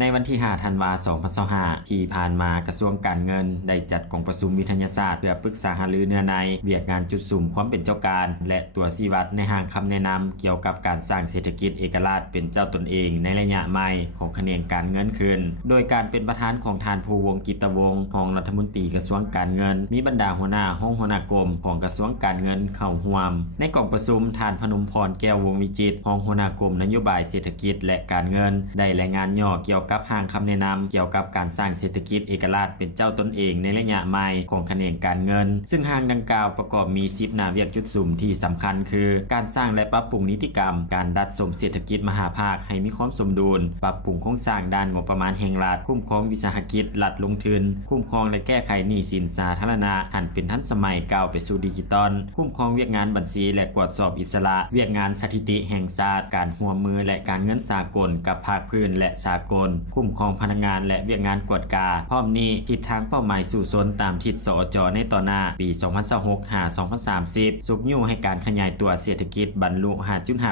ในวันที่5ธันวาคม2025ที่ผ่านมากระทรวงการเงินได้จัดกองประชุมวิทยาศาสตร์เพื่อปรึกษาหารือเนื้อในเวียกงานจุดสุ่มความเป็นเจ้าการและตัวชี้วัดในทางคำแนะนำเกี่ยวกับการสร้างเศรษฐกิจเอกราชเป็นเจ้าตนเองในระยะใหม่ของแขนงการเงินขึ้นโดยการเป็นประธานของทานภูวงศ์กิตวงศ์รองรัฐมนตรีกระทรวงการเงินมีบรรดาหัวหน้าห้องหัวหน้ากรมของกระทรวงการเงินเข้าร่วมในกองประชุมทานพนมพรแก้ววงศ์วิจิตรรองหัวหน้ากรมนโยบายเศรษฐกิจและการเงินได้รายงานย่อเกี่ยวกับทางคำแนะนำเกี่ยวกับการสร้างเศรษฐกิจเอกราชเป็นเจ้าตนเองในระยะใหม่ของแขนงการเงินซึ่งทางดังกล่าวประกอบมี10หน้าเวียกจุดสุ่มที่สำคัญคือการสร้างและปรับปรุงนิติกรรมการดัดสมเศรษฐกิจมหาภาคให้มีความสมดุลปรับปรุงโครงสร้างด้านงบประมาณแห่งรัฐคุ้มครองวิสาหกิจรัฐลงทุนคุ้มครองและแก้ไขหนี้สินสาธารณะหันเป็นทันสมัยก้าวไปสู่ดิจิทัลคุ้มครองเวียกงานบัญชีและตรวจสอบอิสระเวียกงานสถิติแห่งชาติการร่วมมือและการเงินสากลกับภาคพื้นและสากลคุ้มครองพนักงานและเวียกงานกวดกาพร้อมนี้ทิศทางเป้าหมายสู่ชนตามทิศสอจในต่อหน้าปี 2026-2030 สุกยู่ให้การขยายตัวเศรษฐกิจบรรลุ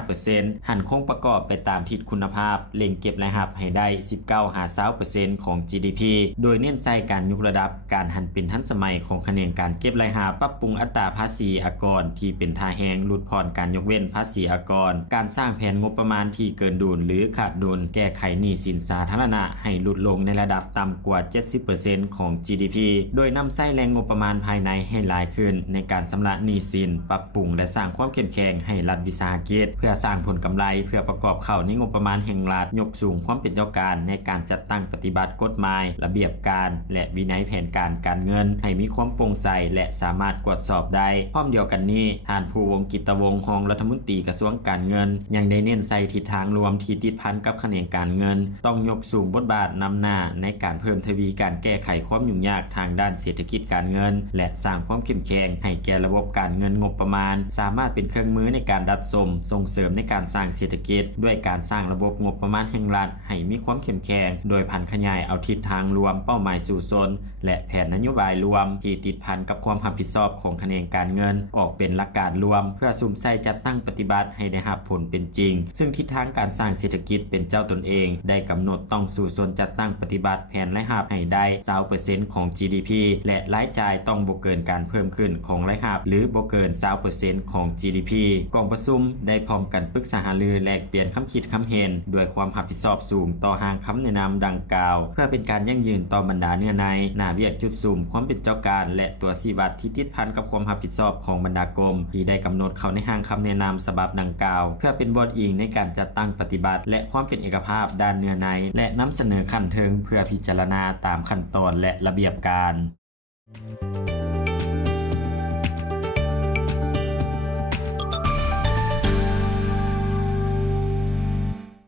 5.5% หันคงประกอบไปตามทิศคุณภาพเล็งเก็บรายรับให้ได้ 19-20% ของ GDP โดยเน้นใส่การยกระดับการหันเป็นทันสมัยของแขนงการเก็บรายรับปรับปรุงอัตราภาษีอากรที่เป็นท่าแหงลดผ่อนการยกเว้นภาษีอากรการสร้างแผนงบประมาณที่เกินดุลหรือขาดดุลแก้ไขหนี้สินสาธารณะให้ลดลงในระดับต่ำกว่า 70% ของ GDP โดยนำใช้แรงงบประมาณภายในให้หลายขึ้นในการชำระหนี้สินปรับปรุงและสร้างความเข้มแข็งให้รัฐวิสาหกิจเพื่อสร้างผลกำไรเพื่อประกอบเข้าในงบประมาณแห่งรัฐยกสูงความเป็นเจ้าการในการจัดตั้งปฏิบัติกฎหมายระเบียบการและวินัยแผนการการเงินให้มีความโปร่งใสและสามารถตรวจสอบได้พร้อมเดียวกันนี้ท่านภูวงศ์กิตวงศ์รองรัฐมนตรีกระทรวงการเงินยังได้เน้นใส่ทิศทางรวมที่ติดพันกับแขนงการเงินต้องยกสูงบทบาทนำหน้าในการเพิ่มทวีการแก้ไขความยุ่งยากทางด้านเศรษฐกิจการเงินและสร้างความเข้มแข็งให้แก่ระบบการเงินงบประมาณสามารถเป็นเครื่องมือในการดัดสมส่งเสริมในการสร้างเศรษฐกิจด้วยการสร้างระบบงบประมาณแห่งรัฐให้มีความเข้มแข็งโดยพันขยายเอาทิศทางรวมเป้าหมายสู่ชนและแผนนโยบายรวมที่ติดพันกับความรับผิดชอบของแขนงการเงินออกเป็นหลักการรวมเพื่อสุ่มใส่จัดตั้งปฏิบัติให้ได้รับผลเป็นจริงซึ่งทิศทางการสร้างเศรษฐกิจเป็นเจ้าตนเองได้กำหนดต้องสู่ชนจัดตั้งปฏิบัติแผนรายรับให้ได้ 20% ของ GDP และรายจ่ายต้องบ่เกินการเพิ่มขึ้นของรายรับหรือบ่เกิน 20% ของ GDP กองประชุมได้พร้อมกันปรึกษาหารือแลกเปลี่ยนความคิดความเห็นด้วยความรับผิดชอบสูงต่อทางคำแนะนำดังกล่าวเพื่อเป็นการยั่งยืนต่อบรรดาเนื้อในหน้าเวียกจุดสุ่มความเป็นเจ้าการและตัวชี้วัดที่ติดพันกับความรับผิดชอบของบรรดากรมที่ได้กำหนดเข้าในทางคำแนะนำฉบับดังกล่าวเพื่อเป็นบทอิงในการจัดตั้งปฏิบัติและความเป็นเอกภาพด้านเนื้อในและนำเสนอขั้นเทิงเพื่อพิจารณาตามขั้นตอนและระเบียบการ